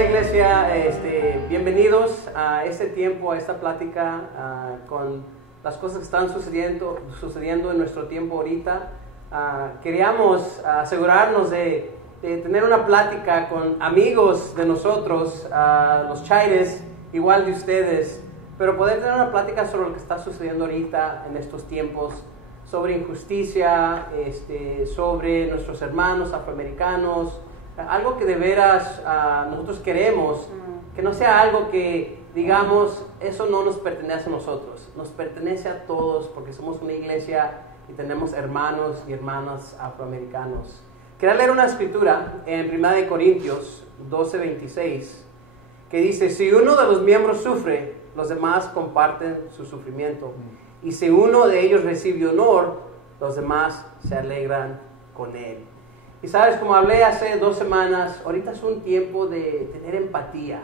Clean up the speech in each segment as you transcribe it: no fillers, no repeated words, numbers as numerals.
Hola iglesia, bienvenidos a este tiempo, a esta plática con las cosas que están sucediendo en nuestro tiempo ahorita. Queríamos asegurarnos de tener una plática con amigos de nosotros, los Chaires, igual de ustedes, pero poder tener una plática sobre lo que está sucediendo ahorita en estos tiempos, sobre injusticia, sobre nuestros hermanos afroamericanos, algo que de veras nosotros queremos, que no sea algo que digamos, eso no nos pertenece a nosotros, nos pertenece a todos porque somos una iglesia y tenemos hermanos y hermanas afroamericanos. Quería leer una escritura en 1 Corintios 12:26 que dice: si uno de los miembros sufre, los demás comparten su sufrimiento, y si uno de ellos recibe honor, los demás se alegran con él. Y sabes, como hablé hace 2 semanas, ahorita es un tiempo de tener empatía,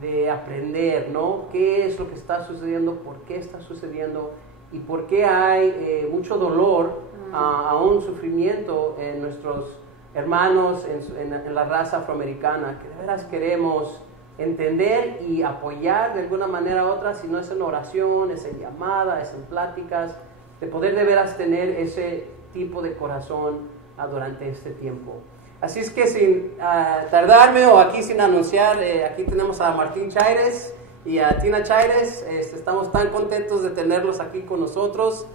de aprender, ¿no? ¿Qué es lo que está sucediendo? ¿Por qué está sucediendo? ¿Y por qué hay mucho dolor, aún sufrimiento en nuestros hermanos, en la raza afroamericana? Que de veras queremos entender y apoyar de alguna manera u otra, si no es en oración, es en llamada, es en pláticas, de poder de veras tener ese tipo de corazón durante este tiempo. Así es que sin tardarme o aquí sin anunciar, aquí tenemos a Martín Chaires y a Tina Chaires. Estamos tan contentos de tenerlos aquí con nosotros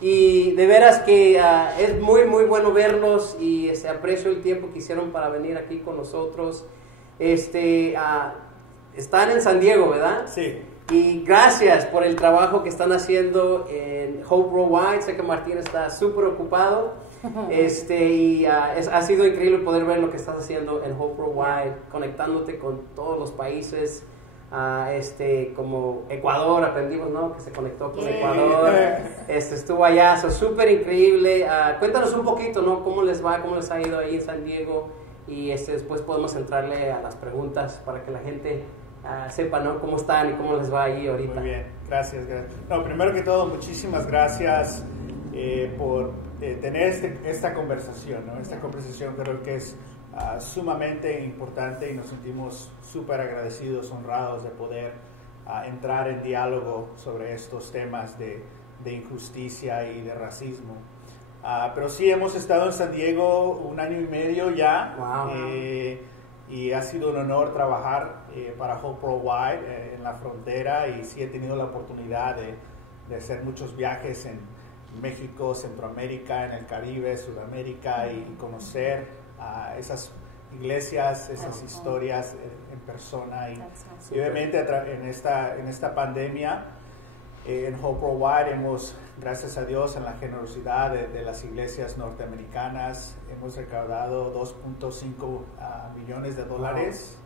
y de veras que es muy muy bueno verlos y aprecio el tiempo que hicieron para venir aquí con nosotros. Están en San Diego, ¿verdad? Sí. Y gracias por el trabajo que están haciendo en Hope Worldwide. Sé que Martín está súper ocupado. Ha sido increíble poder ver lo que estás haciendo en Hope Worldwide, conectándote con todos los países, como Ecuador, aprendimos, ¿no? Que se conectó con Ecuador, estuvo allá, súper increíble. Cuéntanos un poquito, ¿no? ¿Cómo les va? ¿Cómo les ha ido ahí en San Diego? Y después podemos entrarle a las preguntas para que la gente sepa, ¿no? Cómo están y cómo les va ahí ahorita. Muy bien, gracias. No, primero que todo, muchísimas gracias por tener esta conversación, ¿no? Esta conversación creo que es sumamente importante y nos sentimos súper agradecidos, honrados de poder entrar en diálogo sobre estos temas de injusticia y de racismo. Pero sí, hemos estado en San Diego 1 año y medio ya. Wow. Y ha sido un honor trabajar para Hope Worldwide en la frontera, y sí he tenido la oportunidad de hacer muchos viajes en México, Centroamérica, en el Caribe, Sudamérica, y conocer esas iglesias, esas historias en persona. Y obviamente en esta pandemia en Hope Worldwide hemos, gracias a Dios, en la generosidad de las iglesias norteamericanas, hemos recaudado $2.5 millones de dólares.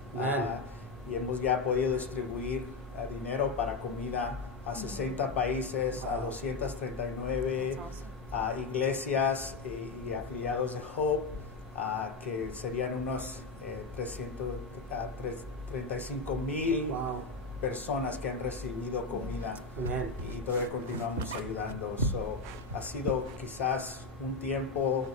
Y hemos ya podido distribuir dinero para comida a 60 países, a 239 iglesias y afiliados de Hope, que serían unos 35,000 personas que han recibido comida. Y todavía continuamos ayudando. Ha sido quizás un tiempo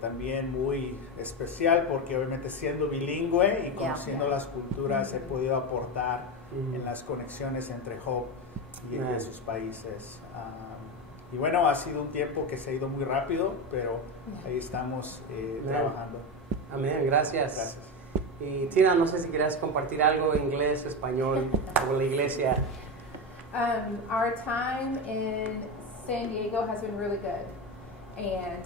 también muy especial, porque obviamente siendo bilingüe y conociendo las culturas he podido aportar en las conexiones entre Hope y esos países. Y bueno, ha sido un tiempo que se ha ido muy rápido, pero ahí estamos trabajando. Amén, gracias. Y Tina, no sé si querías compartir algo en inglés, español, sobre la iglesia. Our time in San Diego has been really good, and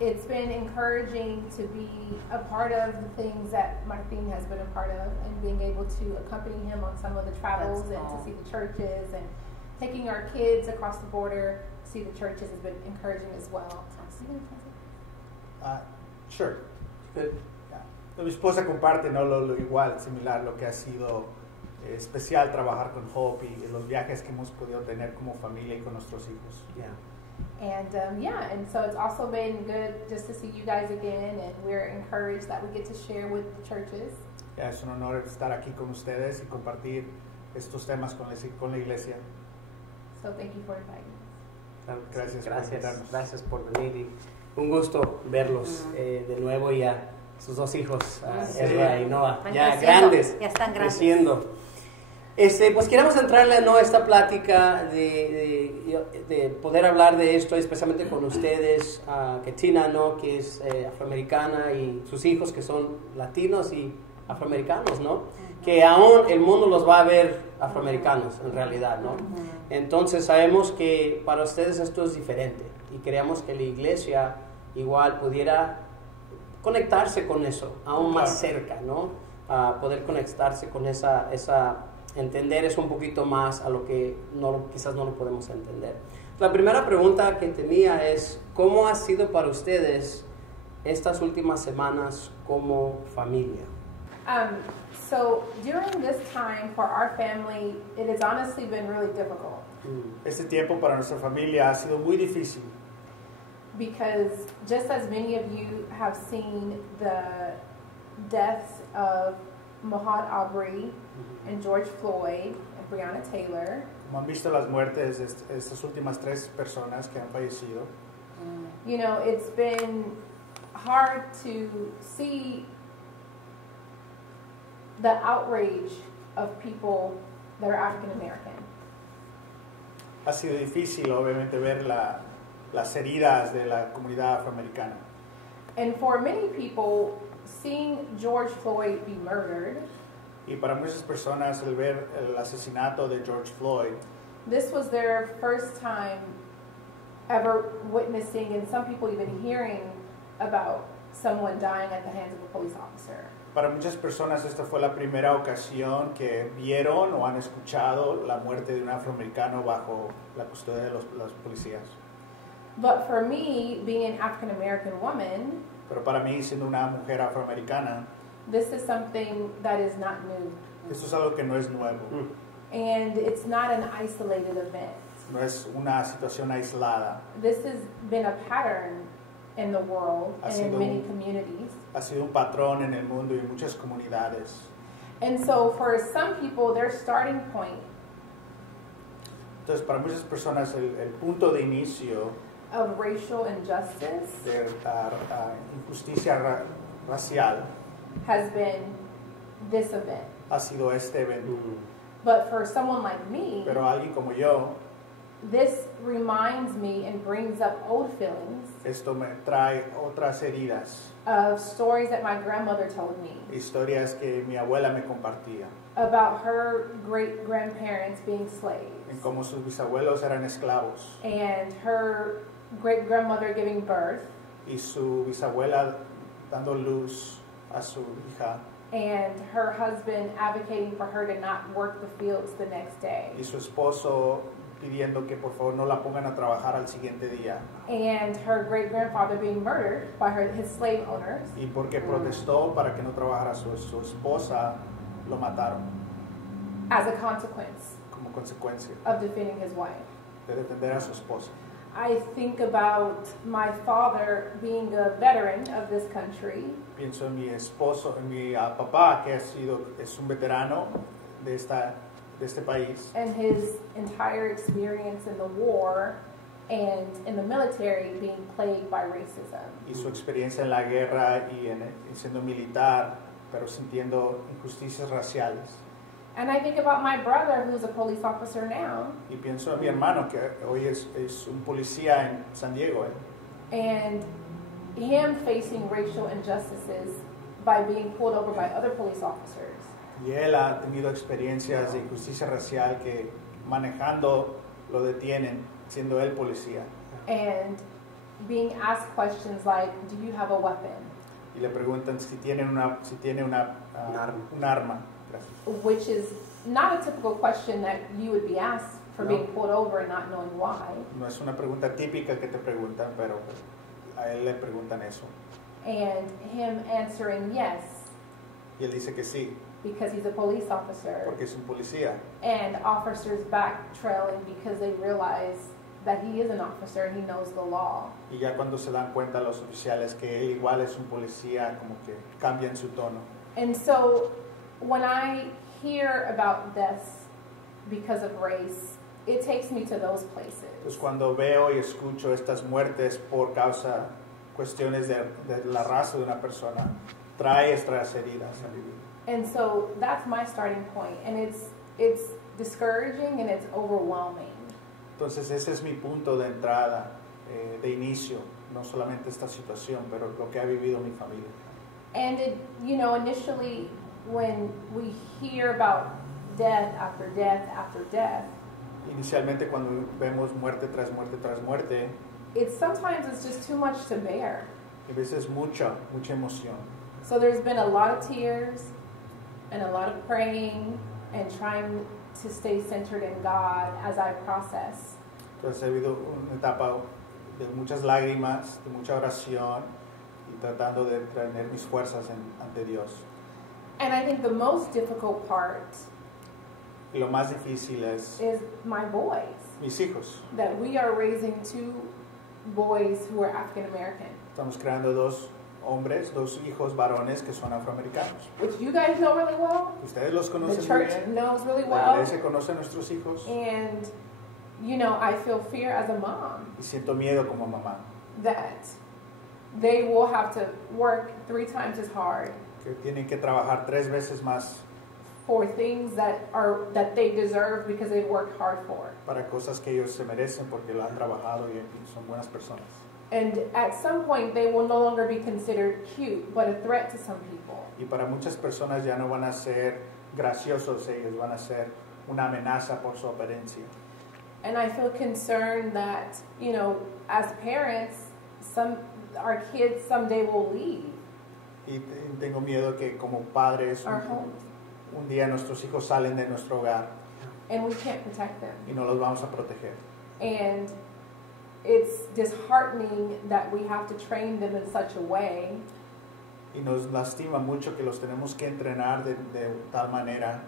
it's been encouraging to be a part of the things that Martin has been a part of, and being able to accompany him on some of the travels and to see the churches, and taking our kids across the border to see the churches has been encouraging as well. Sure. Good. Mi esposa comparte, ¿no? lo igual, similar, lo que ha sido especial trabajar con Hope y los viajes que hemos podido tener como familia y con nuestros hijos. And so it's also been good just to see you guys again, and we're encouraged that we get to share with the churches. Es un honor estar aquí con ustedes y compartir estos temas con la iglesia. So thank you for inviting us. Gracias por invitarnos. Gracias por venir y un gusto verlos de nuevo y sus dos hijos, Sí. Ezra y Noah, Están ya creciendo, grandes, ya están grandes. creciendo. Pues queremos entrarle a esta plática de poder hablar de esto, especialmente con ustedes, que Tina, ¿no? Que es afroamericana, y sus hijos que son latinos y afroamericanos, ¿no? Que aún el mundo los va a ver afroamericanos en realidad, ¿no? Entonces sabemos que para ustedes esto es diferente y queríamos que la iglesia igual pudiera conectarse con eso, aún más cerca, ¿no? Poder conectarse con esa entender eso un poquito más a lo que quizás no lo podemos entender. La primera pregunta que tenía es, ¿cómo ha sido para ustedes estas últimas semanas como familia? So during this time for our family, it has honestly been really difficult Este tiempo para nuestra familia ha sido muy difícil, because just as many of you have seen the deaths of Ahmaud Arbery and George Floyd and Breonna Taylor, como han visto las muertes de estas últimas 3 personas que han fallecido. you know, it's been hard to see the outrage of people that are African American. Ha sido difícil, obviamente, ver las heridas de la comunidad afroamericana. And for many people, seeing George Floyd be murdered, Y para muchas personas el ver el asesinato de George Floyd this was their first time ever witnessing, and some people even hearing about someone dying at the hands of a police officer. Para muchas personas esta fue la primera ocasión que vieron o han escuchado la muerte de un afroamericano bajo la custodia de los policías. But for me, being an African American woman, Pero para mí, siendo una mujer afroamericana, this is something that is not new. esto es algo que no es nuevo, And it's not an isolated event. no es una situación aislada. This has been a pattern in the world Ha and in sido many un- communities. Ha sido un patrón en el mundo y en muchas comunidades. And so for some people, their starting point Entonces, para muchas personas el punto de inicio of racial injustice de injusticia racial has been this event. ha sido este evento. But for someone like me, Pero alguien como yo, this reminds me and brings up old feelings esto me trae otras heridas, of stories that my grandmother told me historias que mi abuela me compartía, about her great grandparents being en slaves cómo sus bisabuelos eran esclavos and her great grandmother giving birth y su bisabuela dando luz a su hija and her husband advocating for her to not work the fields the next day, y su esposo pidiendo que por favor no la pongan a trabajar al siguiente día, and her great grandfather being murdered by his slave owners y porque protestó para que no trabajara su esposa, lo mataron as a consequence como consecuencia of defending his wife. de defender a su esposa. I think about my father being a veteran of this country Pienso en mi esposo, en mi papá, que es un veterano de este país, and his entire experience in the war and in the military being plagued by racism. y su experiencia en la guerra y siendo militar, pero sintiendo injusticias raciales. And I think about my brother, who's a police officer now, Y pienso en mi hermano, que hoy es un policía en San Diego, and him facing racial injustices by being pulled over by other police officers. y él ha tenido experiencias de injusticia racial que manejando lo detienen, siendo él policía. And being asked questions like, do you have a weapon? Y le preguntan si tiene un arma. Gracias. Which is not a typical question that you would be asked for No. being pulled over and not knowing why. No es una pregunta típica que te preguntan, pero a él le preguntan eso. And him answering yes, Y él dice que sí, because he's a police officer. porque es un policía. And officers backtrailing because they realize that he is an officer and he knows the law. Y ya cuando se dan cuenta los oficiales que él igual es un policía, como que cambian su tono. And so when I hear about this because of race, it takes me to those places. Entonces cuando veo y escucho estas muertes por cuestiones de la raza de una persona, trae estas heridas a vivir. And so that's my starting point, and it's discouraging and it's overwhelming. Entonces ese es mi punto de entrada, de inicio, no solamente esta situación, pero lo que ha vivido mi familia. And it, you know, initially when we hear about death after death after death, Inicialmente cuando vemos muerte tras muerte tras muerte, sometimes it's just too much to bear. a veces mucha emoción. So there's been a lot of tears and a lot of praying and trying to stay centered in God as I process. Entonces ha habido una etapa de muchas lágrimas, de mucha oración y tratando de tener mis fuerzas ante Dios. And I think the most difficult part Y lo más difícil es is my boys, mis hijos. that we are raising 2 boys who are African American, Estamos creando 2 hombres, 2 hijos varones que son afroamericanos. which you guys know really well. Ustedes los The conocen muy church bien. knows really La well. iglesia conoce a nuestros hijos. And, you know, I feel fear as a mom Y siento miedo como mamá, that they will have to work 3 times as hard que tienen que trabajar 3 veces más for things that they deserve because they worked hard for. para cosas que ellos se merecen porque lo han trabajado y son buenas personas. And at some point, they will no longer be considered cute, but a threat to some people. Y para muchas personas ya no van a ser graciosos ellos, van a ser una amenaza por su apariencia. And I feel concerned that, you know, as parents, our kids someday will leave Y tengo miedo que como padres our homes, un día nuestros hijos salen de nuestro hogar and we can't protect them. y no los vamos a proteger. And it's disheartening that we have to train them in such a way Y nos lastima mucho que los tenemos que entrenar de tal manera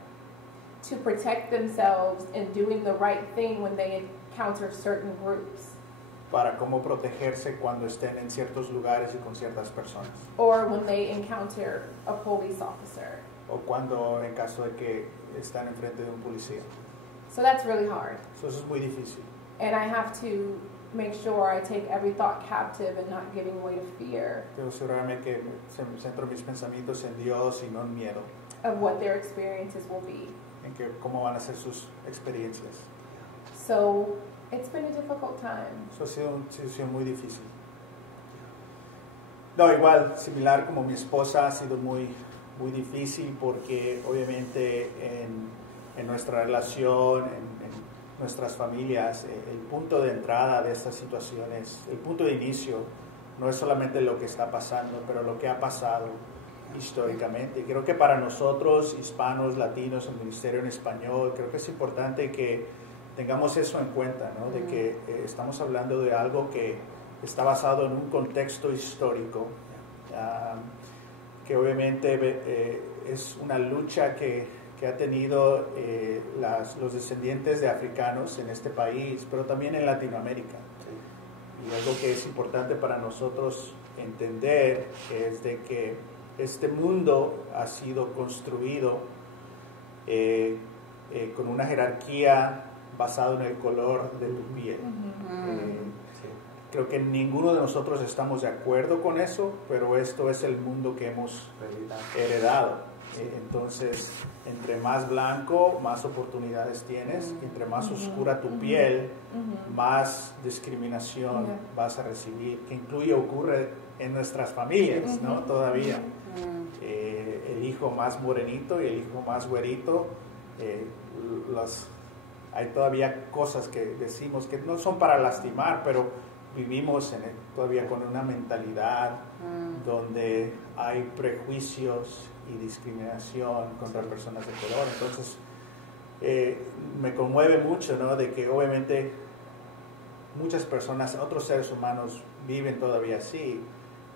to protect themselves and doing the right thing when they encounter certain groups, para cómo protegerse cuando estén en ciertos lugares y con ciertas personas. or when they encounter a police officer. O cuando en caso de que están enfrente de un policía. So that's really hard. Eso es muy difícil. And I have to make sure I take every thought captive and not giving way to fear Debo asegurarme que centro mis pensamientos en Dios y no en miedo, of what their experiences will be. en que cómo van a ser sus experiencias. So it's been a difficult time. Eso ha sido una situación muy difícil. No, igual, similar como mi esposa, ha sido muy difícil porque obviamente en nuestra relación, en nuestras familias, el punto de entrada de estas situaciones, el punto de inicio, no es solamente lo que está pasando, pero lo que ha pasado históricamente. Creo que para nosotros, hispanos, latinos, el ministerio en español, creo que es importante que tengamos eso en cuenta, ¿no? De que estamos hablando de algo que está basado en un contexto histórico, que obviamente es una lucha que ha tenido los descendientes de africanos en este país, pero también en Latinoamérica. Y algo que es importante para nosotros entender es de que este mundo ha sido construido con una jerarquía basada en el color de tu piel. Creo que ninguno de nosotros estamos de acuerdo con eso, pero esto es el mundo que hemos heredado. Entonces, entre más blanco, más oportunidades tienes. Entre más oscura tu piel, más discriminación vas a recibir, que ocurre en nuestras familias, ¿no? Todavía. El hijo más morenito y el hijo más güerito, hay todavía cosas que decimos que no son para lastimar, pero vivimos todavía con una mentalidad donde hay prejuicios y discriminación contra personas de color. Entonces, me conmueve mucho, ¿no? De que obviamente muchas personas, otros seres humanos viven todavía así,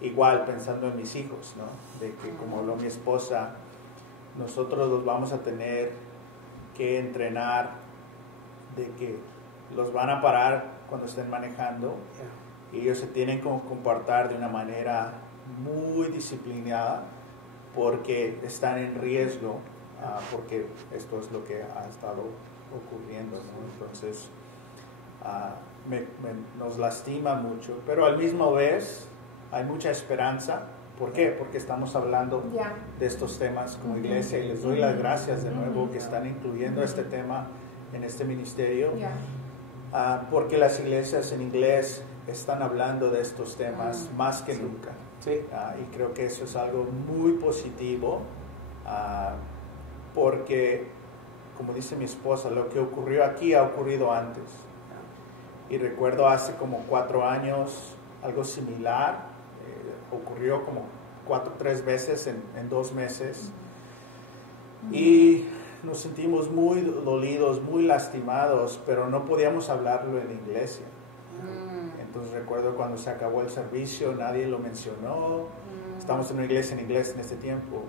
igual pensando en mis hijos, ¿no? De que, como habló mi esposa, nosotros los vamos a tener que entrenar, de que los van a parar cuando estén manejando y ellos se tienen que comportar de una manera muy disciplinada porque están en riesgo, porque esto es lo que ha estado ocurriendo, ¿no? Entonces nos lastima mucho, pero al mismo vez hay mucha esperanza ¿Por qué? Porque estamos hablando Yeah. de estos temas como iglesia y les doy las gracias de nuevo que están incluyendo este tema en este ministerio. Yeah. Porque las iglesias en inglés están hablando de estos temas más que nunca. Sí. Y creo que eso es algo muy positivo, porque, como dice mi esposa, lo que ocurrió aquí ha ocurrido antes. Y recuerdo hace como 4 años algo similar, ocurrió como 3 veces en 2 meses. Y nos sentimos muy dolidos, muy lastimados, pero no podíamos hablarlo en la iglesia. Entonces recuerdo cuando se acabó el servicio, nadie lo mencionó. Estamos en una iglesia en inglés en este tiempo.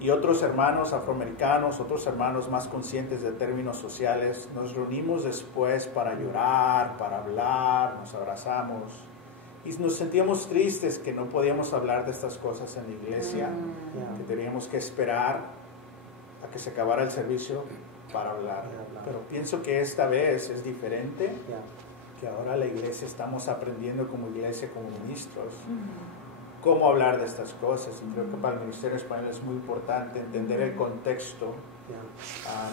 Y otros hermanos afroamericanos, otros hermanos más conscientes de términos sociales, nos reunimos después para llorar, para hablar, nos abrazamos. Y nos sentíamos tristes que no podíamos hablar de estas cosas en la iglesia, que teníamos que esperar a que se acabara el servicio para hablar. Pero pienso que esta vez es diferente, que ahora la iglesia estamos aprendiendo como iglesia, como ministros, cómo hablar de estas cosas. Y creo que para el Ministerio Español es muy importante entender el contexto,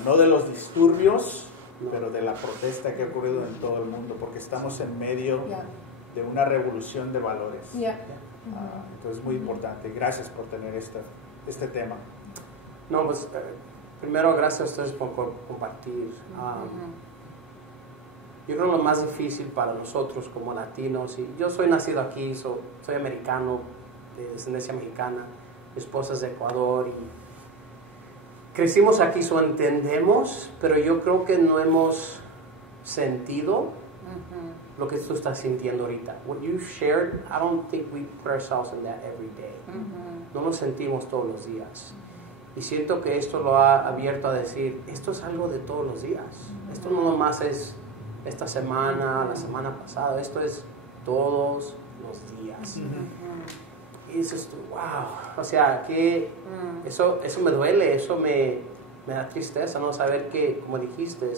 no de los disturbios, pero de la protesta que ha ocurrido en todo el mundo, porque estamos en medio de una revolución de valores. Entonces es muy importante. Gracias por tener este tema. No, pues primero gracias a ustedes por compartir. Yo creo que lo más difícil para nosotros como latinos, y yo soy nacido aquí, soy americano, de descendencia mexicana, mi esposa es de Ecuador y crecimos aquí, entendemos, pero yo creo que no hemos sentido lo que tú estás sintiendo ahorita. What you shared, I don't think we put ourselves in that every day. No lo sentimos todos los días. Y siento que esto lo ha abierto a decir, esto es algo de todos los días. Esto no nomás es esta semana, la semana pasada, esto es todos los días. Y dices tú, wow, o sea, que eso me duele, eso me da tristeza, ¿no? Saber que, como dijiste,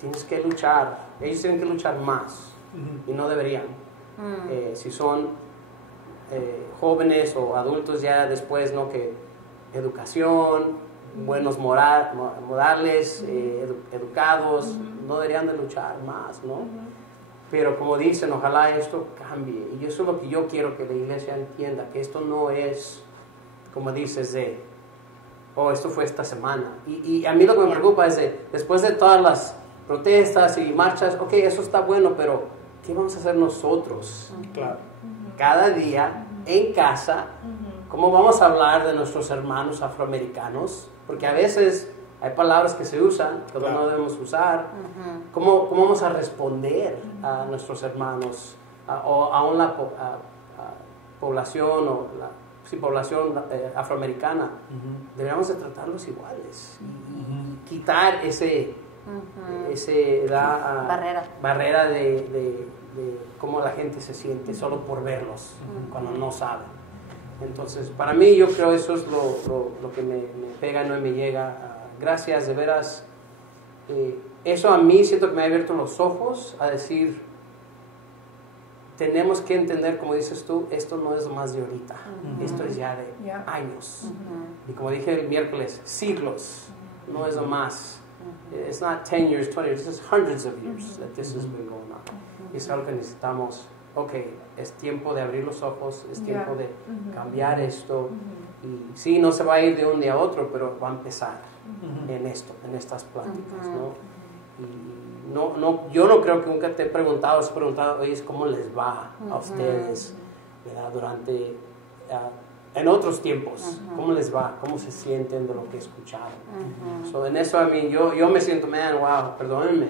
tienes que luchar, ellos tienen que luchar más y no deberían. Si son jóvenes o adultos ya después, ¿no? Que educación, buenos modales, educados, no deberían de luchar más, ¿no? Pero como dicen, ojalá esto cambie. Y eso es lo que yo quiero que la iglesia entienda, que esto no es, como dices, esto fue esta semana. Y a mí lo que me preocupa es después de todas las protestas y marchas, ok, eso está bueno, pero ¿qué vamos a hacer nosotros? Claro. Cada día, en casa, ¿cómo vamos a hablar de nuestros hermanos afroamericanos? Porque a veces hay palabras que se usan, que no debemos usar. ¿Cómo vamos a responder a nuestros hermanos o a una población población afroamericana? Deberíamos de tratarlos iguales y quitar ese barrera de cómo la gente se siente solo por verlos cuando no saben. Entonces, para mí, yo creo eso es lo que me pega y no me llega. Gracias, de veras. Eso a mí siento que me ha abierto los ojos a decir, tenemos que entender, como dices tú, esto no es más de ahorita. Esto es ya de años. Y como dije el miércoles, siglos. No es más. It's not 10 years, 20 years. It's hundreds of years that this has been going on. Y es algo que necesitamos. Ok, es tiempo de abrir los ojos, es tiempo de cambiar esto. Y sí, no se va a ir de un día a otro, pero va a empezar en estas pláticas, ¿no? Y yo no creo que nunca te he preguntado, oye, ¿cómo les va a ustedes, ¿verdad? Durante, en otros tiempos, ¿cómo les va? ¿Cómo se sienten de lo que escucharon? So, en eso, yo me siento, wow, perdónenme,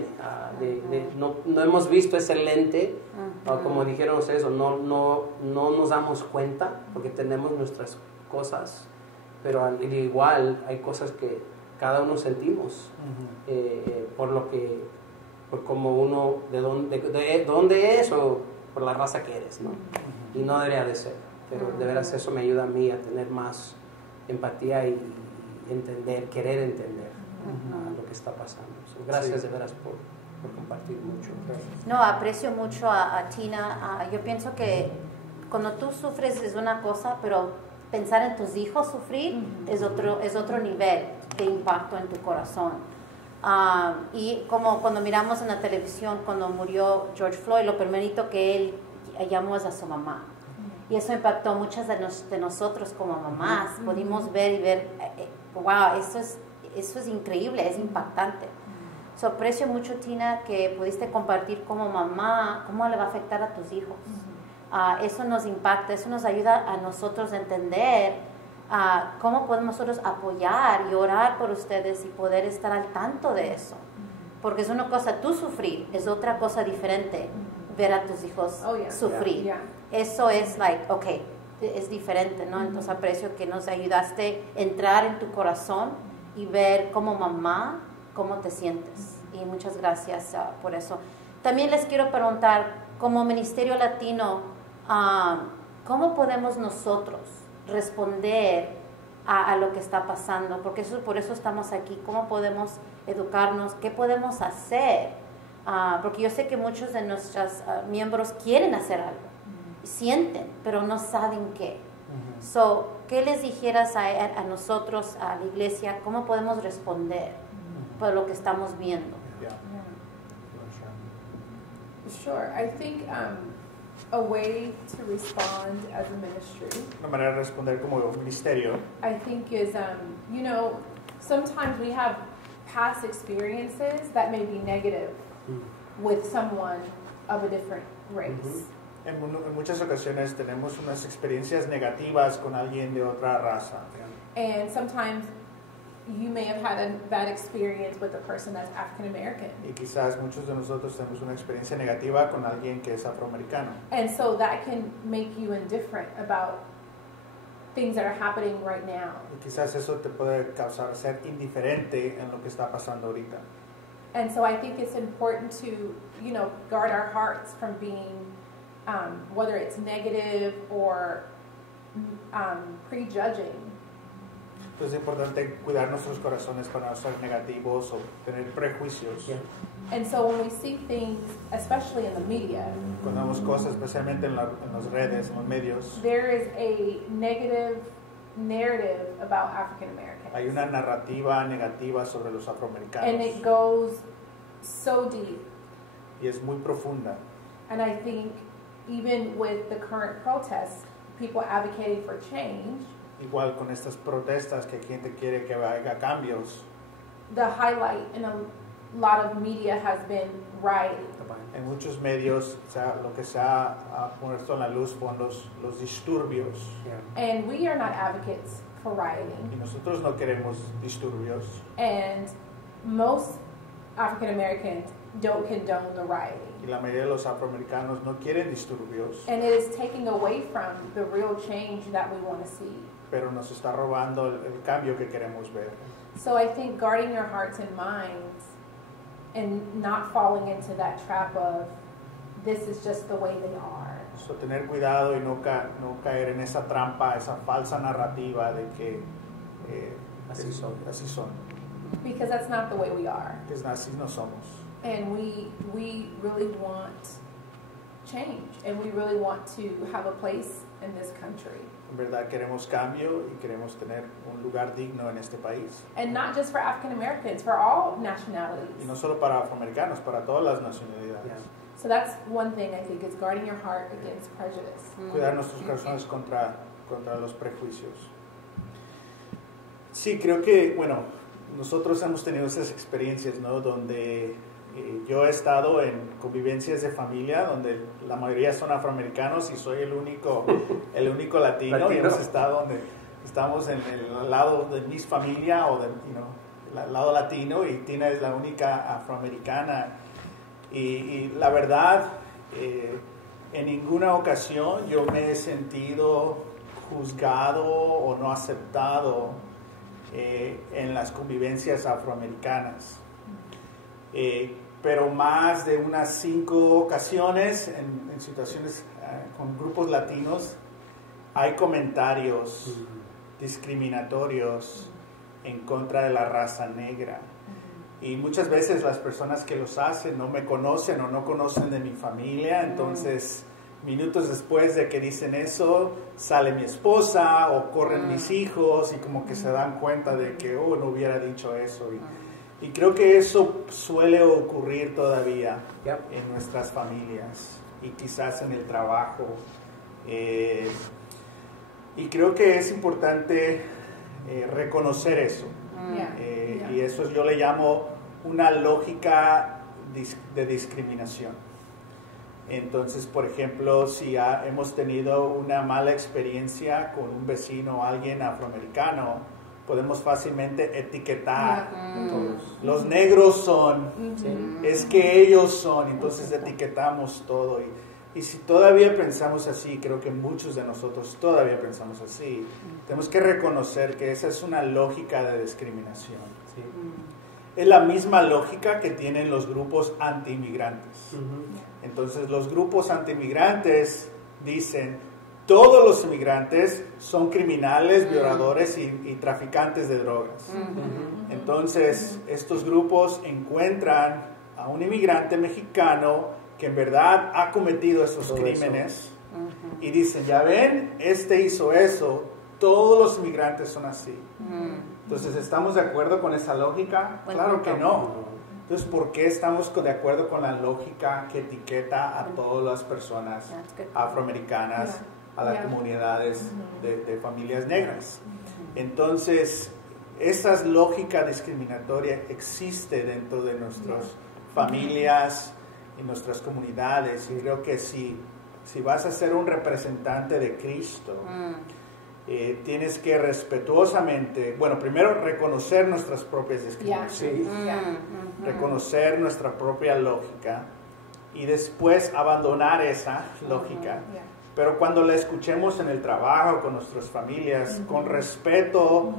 no hemos visto ese lente, como dijeron ustedes, no nos damos cuenta, porque tenemos nuestras cosas, pero al igual hay cosas que cada uno sentimos, por como uno, de dónde es, o por la raza que eres, ¿no? Y no debería de ser, pero de veras eso me ayuda a mí a tener más empatía y querer entender lo que está pasando. So, gracias de veras por compartir mucho. No, aprecio mucho a Tina. Yo pienso que cuando tú sufres es una cosa, pero pensar en tus hijos sufrir es otro nivel de impacto en tu corazón. Y como cuando miramos en la televisión, cuando murió George Floyd, lo primerito que él llamó es a su mamá. Y eso impactó muchas de nosotros como mamás. Pudimos ver y ver, wow, eso es increíble, es impactante. So, aprecio mucho, Tina, que pudiste compartir como mamá cómo le va a afectar a tus hijos. Eso nos impacta, eso nos ayuda a nosotros a entender cómo podemos nosotros apoyar y orar por ustedes y poder estar al tanto de eso. Porque es una cosa tú sufrir, es otra cosa diferente ver a tus hijos sufrir. Eso es es diferente, ¿no? Entonces aprecio que nos ayudaste a entrar en tu corazón y ver como mamá cómo te sientes. Y muchas gracias por eso. También les quiero preguntar, como Ministerio Latino, ¿cómo podemos nosotros responder a lo que está pasando? Porque por eso estamos aquí. ¿Cómo podemos educarnos? ¿Qué podemos hacer? Porque yo sé que muchos de nuestros miembros quieren hacer algo, sienten, pero no saben qué. So, ¿qué les dijeras a nosotros, a la iglesia? ¿Cómo podemos responder por lo que estamos viendo? Sure. I think a way to respond as a ministry, Una manera de responder como ministerio, I think is, sometimes we have past experiences that may be negative with someone of a different race. en muchas ocasiones tenemos unas experiencias negativas con alguien de otra raza. And sometimes you may have had a bad experience with a person that's African American. Y quizás muchos de nosotros tenemos una experiencia negativa con alguien que es afroamericano. And so that can make you indifferent about things that are happening right now. Y quizás eso te puede causar ser indiferente en lo que está pasando ahorita. And so I think it's important to, guard our hearts from being, whether it's negative or prejudging. Entonces es importante cuidar nuestros corazones para no ser negativos o tener prejuicios. And so when we see things, especially in the media, Cuando vemos cosas, especialmente en las redes, en los medios, there is a negative narrative about African Americans. hay una narrativa negativa sobre los afroamericanos. And it goes so deep. Y es muy profunda. And I think even with the current protests, people advocating for change, Igual con estas protestas que gente quiere que haga cambios. the highlight in a lot of media has been rioting. En muchos medios lo que se ha puesto en la luz fueron los disturbios. And we are not advocates for rioting. Y nosotros no queremos disturbios. And most African Americans don't condone the rioting. Y la mayoría de los afroamericanos no quieren disturbios. And it is taking away from the real change that we want to see. Pero nos está robando el cambio que queremos ver. So I think guarding your hearts and minds and not falling into that trap of this is just the way they are. So, tener cuidado y no caer en esa trampa, esa falsa narrativa de que así son. Because that's not the way we are. Que así no somos. And we really want change, and we really want to have a place in this country. En verdad queremos cambio y queremos tener un lugar digno en este país. And not just for African Americans, for all nationalities. Y no solo para afroamericanos, para todas las nacionalidades. So that's one thing I think, is guarding your heart against prejudice. Cuidar nuestros corazones contra los prejuicios. Sí, creo que, nosotros hemos tenido esas experiencias, ¿no? Donde yo he estado en convivencias de familia donde la mayoría son afroamericanos y soy el único latino. Y hemos estado donde estamos en el lado de mi familia o el lado latino, y Tina es la única afroamericana. Y la verdad, en ninguna ocasión yo me he sentido juzgado o no aceptado en las convivencias afroamericanas. Pero más de unas 5 ocasiones en situaciones con grupos latinos hay comentarios discriminatorios en contra de la raza negra. Y muchas veces las personas que los hacen no me conocen o no conocen de mi familia, entonces minutos después de que dicen eso, sale mi esposa o corren mis hijos y como que se dan cuenta de que, no hubiera dicho eso. Y creo que eso suele ocurrir todavía en nuestras familias y quizás en el trabajo. Y creo que es importante reconocer eso. Y eso yo le llamo una lógica de discriminación. Entonces, por ejemplo, si hemos tenido una mala experiencia con un vecino o alguien afroamericano, podemos fácilmente etiquetar. Los negros son, es que ellos son, entonces etiquetamos todo. Y si todavía pensamos así, creo que muchos de nosotros todavía pensamos así, tenemos que reconocer que esa es una lógica de discriminación. ¿Sí? Es la misma lógica que tienen los grupos anti-inmigrantes. Entonces los grupos anti-inmigrantes dicen, todos los inmigrantes son criminales, violadores y traficantes de drogas. Entonces estos grupos encuentran a un inmigrante mexicano que en verdad ha cometido esos crímenes y dicen, ya ven, este hizo eso, todos los inmigrantes son así. Entonces, ¿estamos de acuerdo con esa lógica? Claro que no. Entonces, ¿por qué estamos de acuerdo con la lógica que etiqueta a todas las personas afroamericanas, a las comunidades de familias negras? Entonces, esa lógica discriminatoria existe dentro de nuestras familias y nuestras comunidades. Y creo que si vas a ser un representante de Cristo, tienes que respetuosamente, primero reconocer nuestras propias discriminaciones, reconocer nuestra propia lógica y después abandonar esa lógica. Pero cuando la escuchemos en el trabajo, con nuestras familias, con respeto,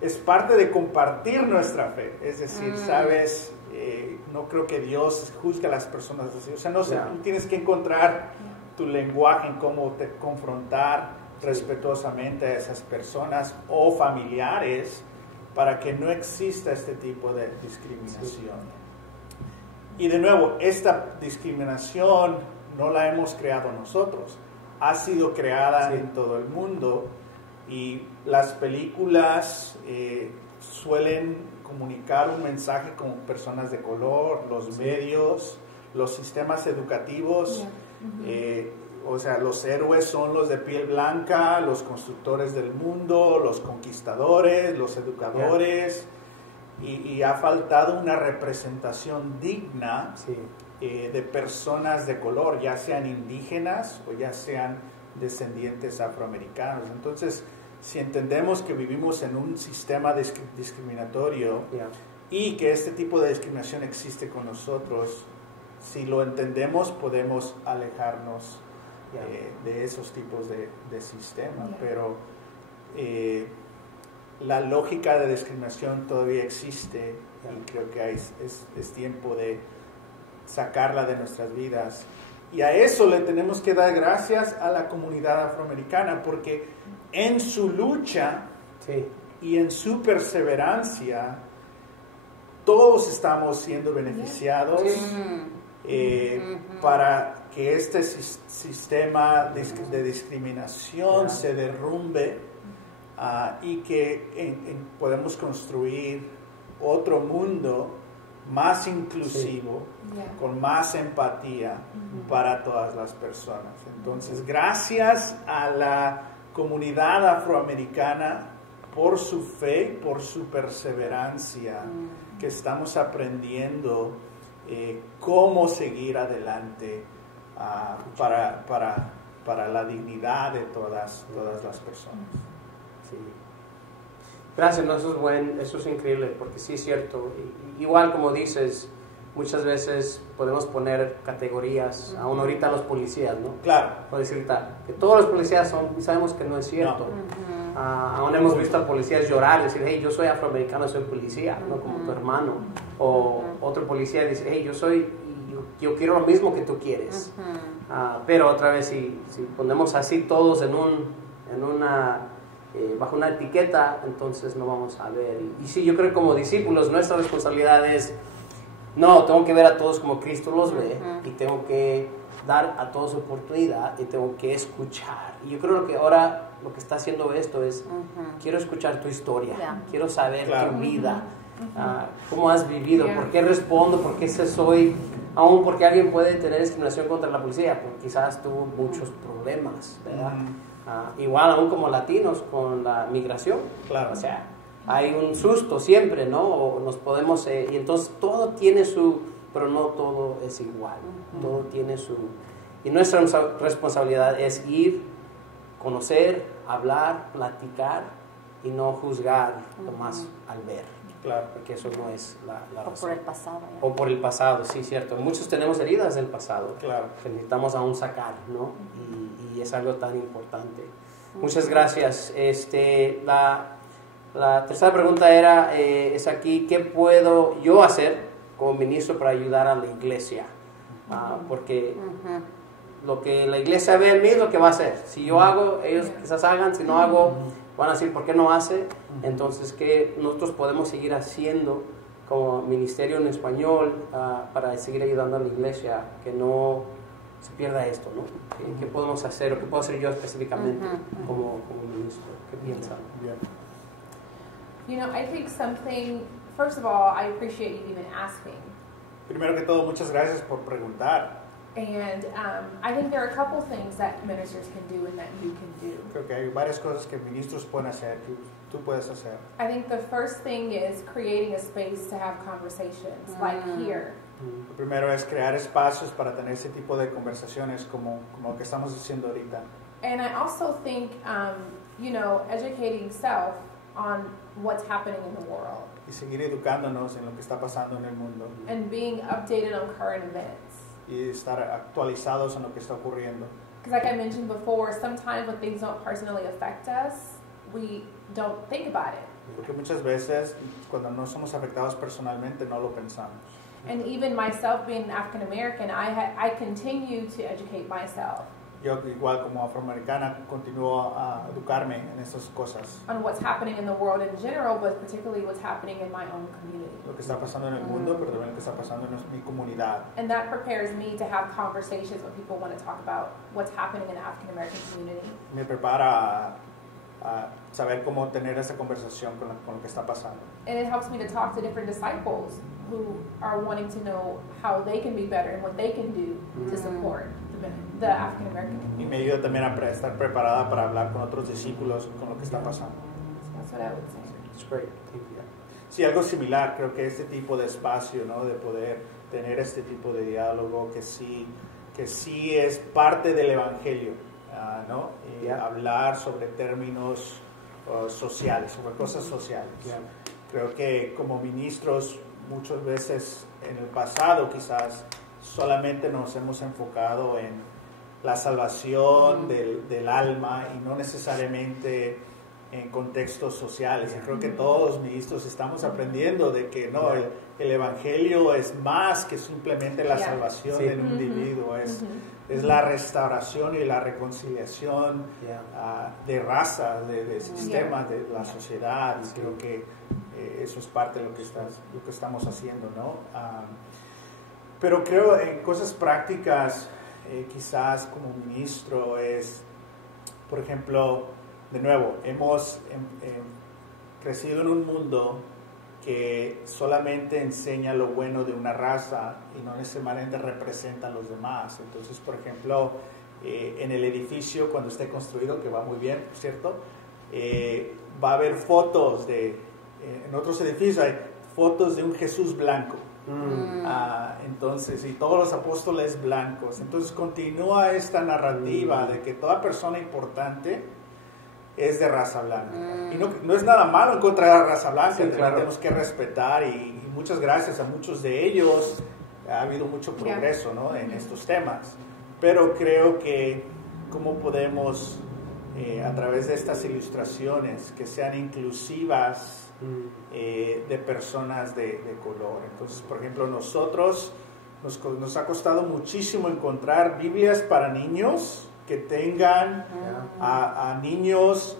es parte de compartir nuestra fe. Es decir, sabes, no creo que Dios juzgue a las personas así. O sea, no sé, tú tienes que encontrar tu lenguaje en cómo confrontar respetuosamente a esas personas o familiares para que no exista este tipo de discriminación. Y de nuevo, esta discriminación no la hemos creado nosotros, ha sido creada en todo el mundo y las películas suelen comunicar un mensaje con personas de color, los medios, los sistemas educativos. O sea, los héroes son los de piel blanca, los constructores del mundo, los conquistadores, los educadores, y ha faltado una representación digna de personas de color, ya sean indígenas o ya sean descendientes afroamericanos. Entonces, si entendemos que vivimos en un sistema discriminatorio y que este tipo de discriminación existe con nosotros, si lo entendemos podemos alejarnos de esos tipos de sistemas, pero la lógica de discriminación todavía existe y creo que es tiempo de sacarla de nuestras vidas. Y a eso le tenemos que dar gracias a la comunidad afroamericana, porque en su lucha y en su perseverancia todos estamos siendo beneficiados para que este sistema de discriminación se derrumbe y que podemos construir otro mundo más inclusivo, con más empatía para todas las personas. Entonces, gracias a la comunidad afroamericana por su fe, por su perseverancia, que estamos aprendiendo cómo seguir adelante para la dignidad de todas las personas. Gracias, no, eso es increíble, porque sí es cierto. Igual como dices, muchas veces podemos poner categorías, aún ahorita a los policías, ¿no? Claro. Puedo decir que todos los policías son, y sabemos que no es cierto. Aún hemos visto a policías llorar, decir, hey, yo soy afroamericano, soy policía, no como tu hermano. O otro policía dice, hey, yo quiero lo mismo que tú quieres. Pero otra vez, si ponemos así todos bajo una etiqueta, entonces no vamos a ver. Y sí, yo creo que como discípulos nuestra responsabilidad es, tengo que ver a todos como Cristo los ve, y tengo que dar a todos oportunidad y tengo que escuchar. Y yo creo que ahora lo que está haciendo esto es, quiero escuchar tu historia, quiero saber tu vida, cómo has vivido, por qué respondo, por qué soy, aún porque alguien puede tener discriminación contra la policía, porque quizás tuvo muchos problemas, ¿verdad? Igual aún como latinos con la migración, o sea, hay un susto siempre, ¿no? O nos podemos, y entonces todo tiene su, pero no todo es igual, todo tiene su, y nuestra responsabilidad es ir, conocer, hablar, platicar y no juzgar nomás al ver, porque eso no es la razón. O por el pasado. O por el pasado, sí, cierto. Muchos tenemos heridas del pasado que necesitamos aún sacar, ¿no? Y es algo tan importante. Muchas gracias. La tercera pregunta es aquí, ¿qué puedo yo hacer como ministro para ayudar a la iglesia? Porque lo que la iglesia ve en mí es lo que va a hacer. Si yo hago, ellos quizás hagan, si no hago, van a decir, ¿por qué no hace? Entonces, ¿qué nosotros podemos seguir haciendo como ministerio en español para seguir ayudando a la iglesia que no se pierda esto, ¿no? ¿Qué podemos hacer o qué puedo hacer yo específicamente como ministro? ¿Qué piensan? You know, I think something, first of all, I appreciate you even asking. Primero que todo, muchas gracias por preguntar. And I think there are a couple things that ministers can do and that you can do. Creo que hay varias cosas que ministros pueden hacer, que tú puedes hacer. I think the first thing is creating a space to have conversations, like here. Lo primero es crear espacios para tener ese tipo de conversaciones como lo que estamos diciendo ahorita. And I also think, you know, educating self on what's happening in the world. Y seguir educándonos en lo que está pasando en el mundo. And being updated on current events. Y estar actualizados en lo que está ocurriendo. Because like I mentioned before, sometimes when things don't personally affect us, we don't think about it. Porque muchas veces cuando no somos afectados personalmente no lo pensamos. And even myself being African American, I continue to educate myself. Yo igual como afroamericana continúo a educarme en estas cosas. On what's happening in the world in general, but particularly what's happening in my own community. Lo que está pasando en el mundo, pero también lo que está pasando en mi comunidad. And that prepares me to have conversations when people want to talk about what's happening in the African American community. Me prepara a saber cómo tener esa conversación con lo que está pasando. And it helps me to talk to different disciples who are wanting to know how they can be better and what they can do to support the African American community. Y me ayuda también a estar preparada para hablar con otros discípulos con lo que está pasando. So that's what I would say. It's great. Thank you. Sí, algo similar, creo que este tipo de espacio, ¿no? De poder tener este tipo de diálogo que sí es parte del evangelio, ¿no? Y hablar sobre términos sociales, sobre cosas sociales. Creo que como ministros muchas veces en el pasado quizás solamente nos hemos enfocado en la salvación del alma y no necesariamente en contextos sociales. Y creo que todos los ministros estamos aprendiendo de que no, el evangelio es más que simplemente la salvación del individuo, es la restauración y la reconciliación de raza, de sistemas, de la sociedad. Y creo que eso es parte de lo que estamos haciendo, ¿no? Pero creo en cosas prácticas, quizás como ministro es, por ejemplo, de nuevo, hemos crecido en un mundo que solamente enseña lo bueno de una raza y no necesariamente representa a los demás. Entonces, por ejemplo, en el edificio, cuando esté construido, que va muy bien, ¿cierto? Va a haber fotos en otros edificios hay fotos de un Jesús blanco. Entonces, y todos los apóstoles blancos. Entonces continúa esta narrativa de que toda persona importante es de raza blanca. Y no es nada malo en contra de la raza blanca, tenemos que respetar y muchas gracias a muchos de ellos ha habido mucho progreso, ¿no? En estos temas. Pero creo que cómo podemos a través de estas ilustraciones que sean inclusivas de personas de color. Entonces, por ejemplo, nosotros nos ha costado muchísimo encontrar Biblias para niños que tengan a niños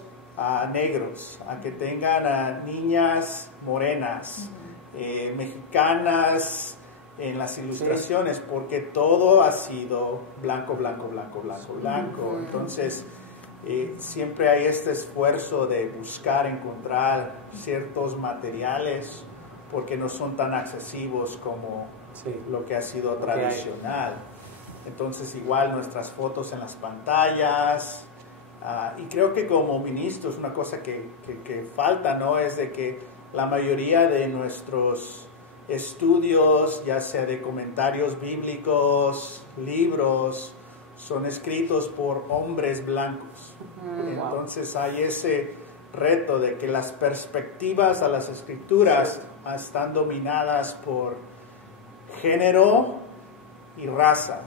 negros, a que tengan a niñas morenas, mexicanas, en las ilustraciones, porque todo ha sido blanco, blanco, blanco, blanco, blanco. Entonces, siempre hay este esfuerzo de buscar, encontrar ciertos materiales, porque no son tan accesibles como lo que ha sido tradicional. Entonces, igual nuestras fotos en las pantallas. Y creo que como ministros, una cosa que falta, ¿no?, es de que la mayoría de nuestros estudios, ya sea de comentarios bíblicos, libros, son escritos por hombres blancos. Entonces hay ese reto de que las perspectivas a las escrituras están dominadas por género y raza.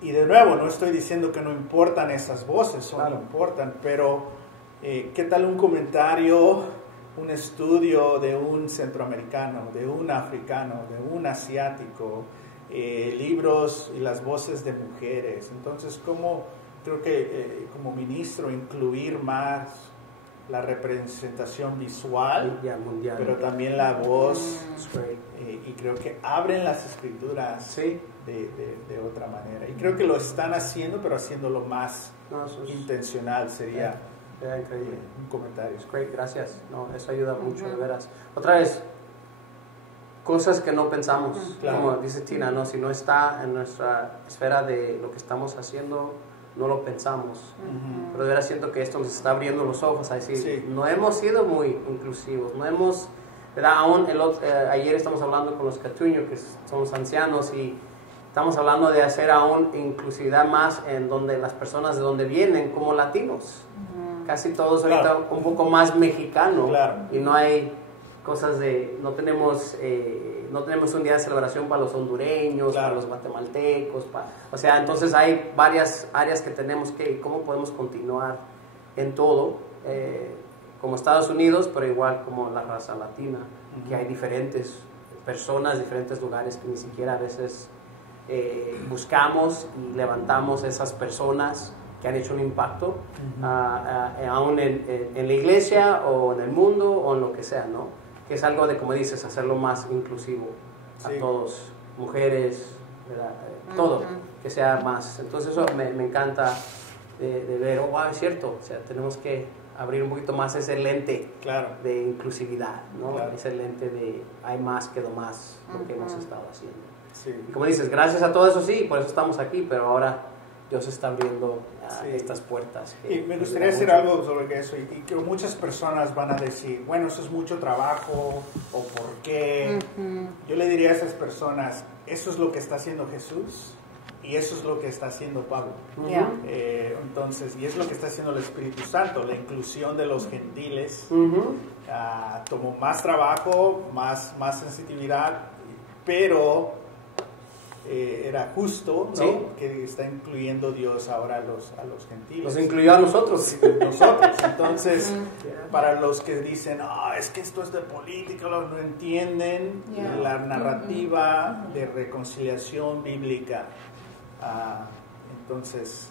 Y de nuevo, no estoy diciendo que no importan esas voces, importan, pero ¿qué tal un comentario, un estudio de un centroamericano, de un africano, de un asiático, libros y las voces de mujeres? Entonces, creo que como ministro incluir más la representación visual, mundial, pero también la voz, y creo que abren las escrituras de otra manera. Y creo que lo están haciendo, pero haciéndolo más intencional sería increíble. Un comentario. Great, gracias. No, eso ayuda mucho, de veras. Otra vez, cosas que no pensamos, como dice Tina, ¿no? Si no está en nuestra esfera de lo que estamos haciendo, no lo pensamos. Pero de veras siento que esto nos está abriendo los ojos a decir, no hemos sido muy inclusivos, no hemos, ¿verdad? Aún ayer estamos hablando con los catuños, que somos ancianos, y estamos hablando de hacer aún inclusividad más en donde las personas de donde vienen como latinos. Casi todos ahorita un poco más mexicano, y no hay cosas no tenemos un día de celebración para los hondureños, para los guatemaltecos, o sea, entonces hay varias áreas que tenemos cómo podemos continuar en todo, como Estados Unidos, pero igual como la raza latina, que hay diferentes personas, diferentes lugares que ni siquiera a veces buscamos y levantamos esas personas que han hecho un impacto, aún en la iglesia o en el mundo o en lo que sea, ¿no? Que es algo de, como dices, hacerlo más inclusivo a todos, mujeres, ¿verdad? Todo, que sea más. Entonces eso me encanta de ver, wow, es cierto, o sea, tenemos que abrir un poquito más ese lente de inclusividad, ¿no? Ese lente de hay más, quedó más, lo que hemos estado haciendo. Y como dices, gracias a todo eso, por eso estamos aquí, pero ahora Dios está abriendo estas puertas. Y me gustaría decir algo sobre eso, y que muchas personas van a decir, bueno, eso es mucho trabajo, o ¿por qué? Yo le diría a esas personas, eso es lo que está haciendo Jesús, y eso es lo que está haciendo Pablo. Entonces, y es lo que está haciendo el Espíritu Santo, la inclusión de los gentiles. Tomó más trabajo, más sensitividad, pero era justo, ¿no? Que está incluyendo Dios ahora a los gentiles. Nos incluyó a nosotros. Entonces, para los que dicen, es que esto es de política, no entienden la narrativa de reconciliación bíblica. Entonces,